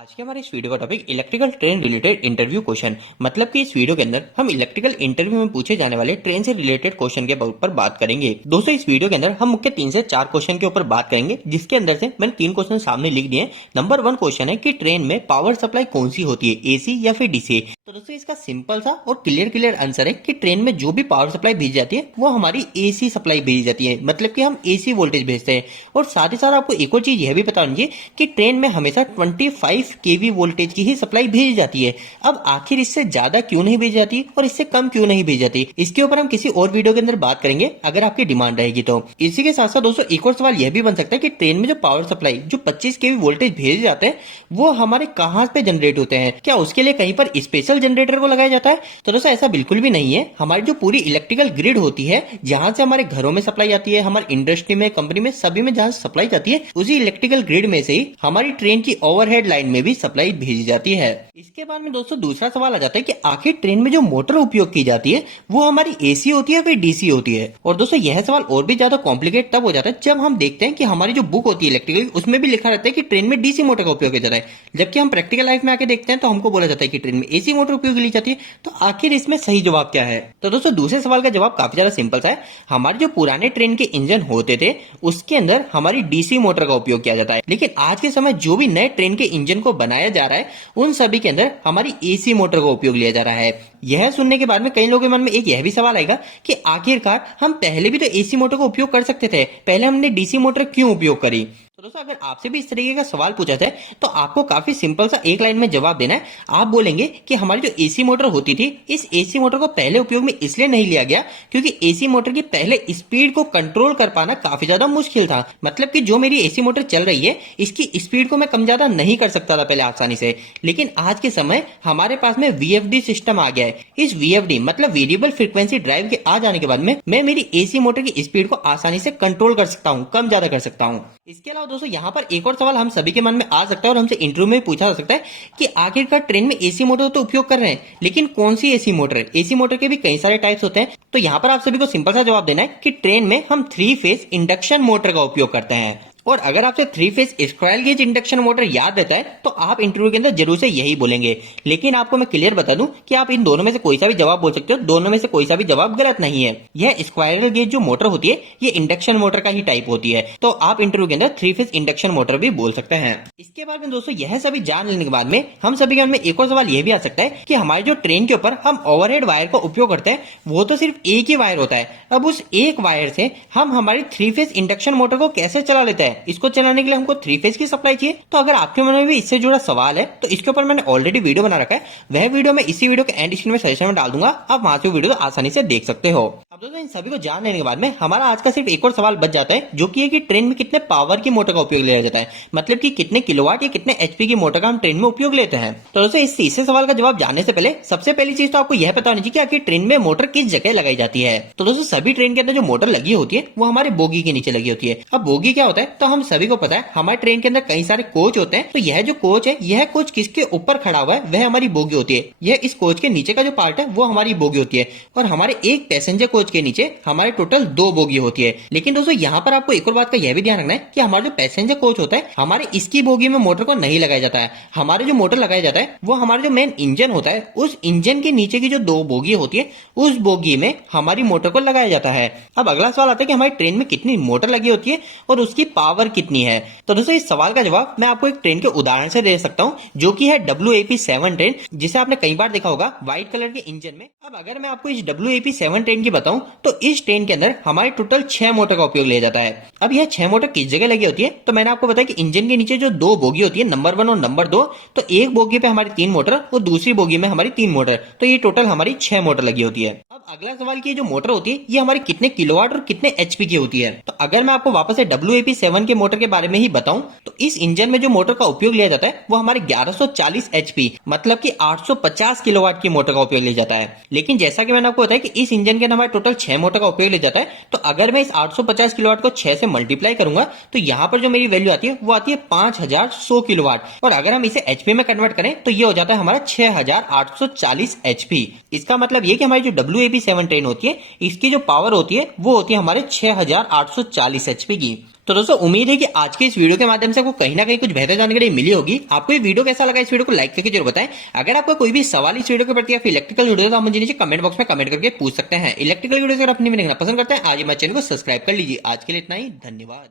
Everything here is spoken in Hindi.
आज के हमारे इस वीडियो का topic electrical train related interview question. मतलब कि इस वीडियो के अंदर हम इलेक्ट्रिकल इंटरव्यू में पूछे जाने वाले ट्रेन से रिलेटेड क्वेश्चन के ऊपर बात करेंगे। दोस्तों इस वीडियो के अंदर हम मुख्य 3 से 4 क्वेश्चन के ऊपर बात करेंगे, जिसके अंदर से मैंने 3 क्वेश्चन सामने लिख दिए। नंबर 1 क्वेश्चन है कि ट्रेन में पावर सप्लाई कौन सी होती है, एसी या फिर डीसी। तो दोस्तों इसका सिंपल सा और क्लियर आंसर है कि ट्रेन में जो भी पावर सप्लाई भेजी जाती है वो हमारी एसी सप्लाई भेजी जाती है, मतलब कि हम एसी वोल्टेज भेजते हैं। और साथ ही साथ आपको एक और चीज यह भी बता दीजिए कि ट्रेन में हमेशा 25 केवी वोल्टेज की ही सप्लाई भेजी जाती है। अब आखिर इससे ज्यादा क्यों नहीं भेजी जाती और इससे कम क्यों नहीं भेजी जाती, इसके ऊपर हम किसी और वीडियो के अंदर बात करेंगे अगर आपकी डिमांड रहेगी तो। इसी के साथ साथ दोस्तों एक और सवाल यह भी बन सकता है कि ट्रेन में जो पावर सप्लाई जो 25 केवी वोल्टेज भेजे जाते हैं वो हमारे कहां पे जनरेट होते हैं, क्या उसके लिए कहीं पर स्पेशल जनरेटर को लगाया जाता है? तो दोस्तों ऐसा बिल्कुल भी नहीं है। हमारी जो पूरी इलेक्ट्रिकल ग्रिड होती है, जहां से हमारे घरों में सप्लाई आती है, हमारी इंडस्ट्री में, कंपनी में, सभी में जहां सप्लाई जाती है, उसी इलेक्ट्रिकल ग्रिड में से ही हमारी ट्रेन की ओवरहेड लाइन में भी सप्लाई भेजी जाती है। इसके बाद में दोस्तों दूसरा सवाल आ जाता है कि आखिर ट्रेन में जो मोटर उपयोग की जाती है वो हमारी एसी होती है या फिर डीसी होती है। और दोस्तों यह सवाल और भी ज्यादा कॉम्प्लिकेट तब हो जाता है जब हम देखते हैं कि हमारी जो बुक होती है इलेक्ट्रिकल, उसमें भी लिखा रहता है कि ट्रेन में डीसी मोटर का उपयोग किया जाता है, जबकि हम प्रैक्टिकल लाइफ में आके देखते हैं तो हमको बोला जाता है कि ट्रेन में एसी मोटर उपयोग ली जाती है। तो आखिर इसमें सही जवाब क्या है? तो दोस्तों दूसरे सवाल का जवाब काफी ज्यादा सिंपल सा है। हमारे जो पुराने ट्रेन के इंजन होते थे उसके अंदर हमारी डीसी मोटर का उपयोग किया जाता है, लेकिन आज के समय जो भी नए ट्रेन के इंजन को बनाया जा रहा है उन सभी के अंदर हमारी एसी मोटर का उपयोग लिया जा रहा है। यह सुनने के बाद में कई लोगों के मन में एक यह भी सवाल आएगा कि आखिरकार हम पहले भी तो एसी मोटर का उपयोग कर सकते थे, पहले हमने डीसी मोटर क्यों उपयोग करी? तो दोस्तों अगर आपसे भी इस तरीके का सवाल पूछा जाए तो आपको काफी सिंपल सा एक लाइन में जवाब देना है। आप बोलेंगे कि हमारी जो एसी मोटर होती थी, इस एसी मोटर को पहले उपयोग में इसलिए नहीं लिया गया क्योंकि एसी मोटर की पहले स्पीड को कंट्रोल कर पाना काफी ज्यादा मुश्किल था। मतलब कि जो मेरी एसी मोटर चल रही है इसकी स्पीड को मैं कम ज्यादा नहीं कर सकता था पहले आसानी से, लेकिन आज के समय हमारे पास में वीएफडी सिस्टम आ गया है। इस वीएफडी मतलब वेरिएबल फ्रीक्वेंसी ड्राइव के आ जाने के बाद में मैं मेरी एसी मोटर की स्पीड को आसानी से कंट्रोल कर सकता हूँ, कम ज्यादा कर सकता हूँ। इसके अलावा दोस्तों यहाँ पर एक और सवाल हम सभी के मन में आ सकता है और हमसे इंटरव्यू में पूछा जा सकता है कि आखिरकार ट्रेन में एसी मोटर तो उपयोग कर रहे हैं, लेकिन कौन सी एसी मोटर है? एसी मोटर के भी कई सारे टाइप्स होते हैं। तो यहाँ पर आप सभी को सिंपल सा जवाब देना है कि ट्रेन में हम 3 फेज इंडक्शन मोटर का उपयोग करते हैं। और अगर आपसे 3 phase square gauge induction motor याद रहता है तो आप इंटरव्यू के अंदर जरूर से यही बोलेंगे। लेकिन आपको मैं क्लियर बता दूं कि आप इन दोनों में से कोई सा भी जवाब बोल सकते हो, दोनों में से कोई सा भी जवाब गलत नहीं है। यह स्क्वायरल गेज जो मोटर होती है ये इंडक्शन मोटर का ही टाइप होती है, तो आप इंटरव्यू के अंदर 3 फेज इंडक्शन मोटर भी बोल सकते हैं। इसके बाद में दोस्तों यह सभी जान लेने के बाद में हम सभी के मन में एक और सवाल यह भी आ सकता है कि हमारे जो ट्रेन के ऊपर हम ओवरहेड वायर का उपयोग करते हैं वो तो सिर्फ एक ही वायर होता है। अब उस एक वायर से हम हमारी 3 फेज इंडक्शन मोटर को कैसे चला लेते हैं? इसको चलाने के लिए हमको 3 फेज की सप्लाई चाहिए। तो अगर आपके मन में भी इससे जुड़ा सवाल है तो इसके ऊपर मैंने ऑलरेडी वीडियो बना रखा है, वह वीडियो मैं इसी वीडियो के एंड स्क्रीन में सजेशन में डाल दूंगा, आप वहां से वीडियो तो आसानी से देख सकते हो। अब दोस्तों इन सभी को जान लेने के बाद में हमारा आज का सिर्फ एक और सवाल बच जाता है, जो कि है कि ट्रेन में कितने पावर की मोटर का उपयोग लिया जाता है, मतलब कि कितने किलोवाट या कितने एचपी की मोटर का हम ट्रेन में उपयोग लेते हैं। तो दोस्तों इस तीसरे सवाल का जवाब जानने से पहले सबसे पहली चीज तो आपको यह पता होनी चाहिए कि आखिर ट्रेन में मोटर किस जगह लगाई जाती है। तो दोस्तों सभी ट्रेन के अंदर जो मोटर लगी होती है वो हमारे बोगी के नीचे लगी होती है। अब बोगी क्या होता है तो हम सभी को पता है, हमारे ट्रेन के अंदर कई सारे कोच होते हैं। तो यह जो कोच है, यह कोच किसके ऊपर खड़ा हुआ है वह हमारी बोगी होती है। यह इस कोच के नीचे का जो पार्ट है वो हमारी बोगी होती है। और हमारे एक पैसेंजर कोच के नीचे हमारे टोटल 2 बोगी होती है। लेकिन दोस्तों यहाँ पर आपको एक और बात का यह भी ध्यान रखना है कि हमारा जो पैसेंजर कोच होता है, हमारे इसकी बोगी में मोटर को नहीं लगाया जाता है। हमारे जो मोटर लगाया जाता है वो हमारा जो मेन इंजन होता है, उस इंजन के नीचे की जो 2 बोगी होती है उस बोगी में हमारी मोटर को लगाया जाता है। अब अगला सवाल आता है कि हमारी ट्रेन में कितनी मोटर लगी होती है और उसकी पावर कितनी है। तो दोस्तों इस सवाल का जवाब मैं आपको एक ट्रेन के उदाहरण से दे सकता हूं, जो कि है WAP7 ट्रेन, जिसे आपने कई बार देखा होगा व्हाइट कलर के इंजन में। अब अगर मैं आपको इस WAP7 ट्रेन की बताऊं तो इस ट्रेन के अंदर हमारे टोटल 6 मोटर का उपयोग लिया जाता है। अब यह 6 मोटर किस जगह लगी होती है तो मैंने आपको बताया कि इंजन के नीचे जो 2 बोगी होती है, नंबर 1 और नंबर 2, तो एक बोगी पे हमारी 3 मोटर और दूसरी बोगी में हमारी 3 मोटर, तो ये टोटल हमारी 6 मोटर लगी होती है। अब अगला सवाल की जो मोटर होती है ये हमारी कितने किलोवाट और कितने एचपी की होती है। तो अगर मैं आपको वापस से WAP7 के मोटर के बारे में ही बताऊं तो इस इंजन में जो मोटर का उपयोग लिया जाता है वो हमारे 1140 एचपी मतलब कि 850 किलोवाट की मोटर का उपयोग लिया जाता है। लेकिन जैसा कि मैंने आपको बताया कि इस इंजन के अंदर हमारे टोटल 6 मोटर का उपयोग लिया जाता है, तो अगर मैं इस 850 किलोवाट को 6 से मल्टीप्लाई करूंगा तो यहाँ पर जो मेरी वैल्यू आती है वो आती है 5100 किलोवाट। और अगर हम इसे एचपी में कन्वर्ट करें तो ये हो जाता है हमारा 6840 एचपी। इसका मतलब ये कि हमारी जो WAP7 ट्रेन होती है इसकी जो पावर होती है वो होती है हमारे 6840 एचपी की। तो दोस्तों उम्मीद है कि आज के इस वीडियो के माध्यम से आपको कहीं ना कहीं कुछ बेहतर जानकारी मिली होगी। आपको ये वीडियो कैसा लगा, इस वीडियो को लाइक करके जरूर बताएं। अगर आपका कोई भी सवाल इस वीडियो के प्रति या फिर इलेक्ट्रिकल वीडियो तो आप मुझे नीचे कमेंट बॉक्स में कमेंट करके पूछ सकते हैं। इलेक्ट्रिकल वीडियो अगर अपनी में देखना पसंद करते हैं आज हमारे चैनल को सब्सक्राइब कर लीजिए। आज के लिए इतना ही, धन्यवाद।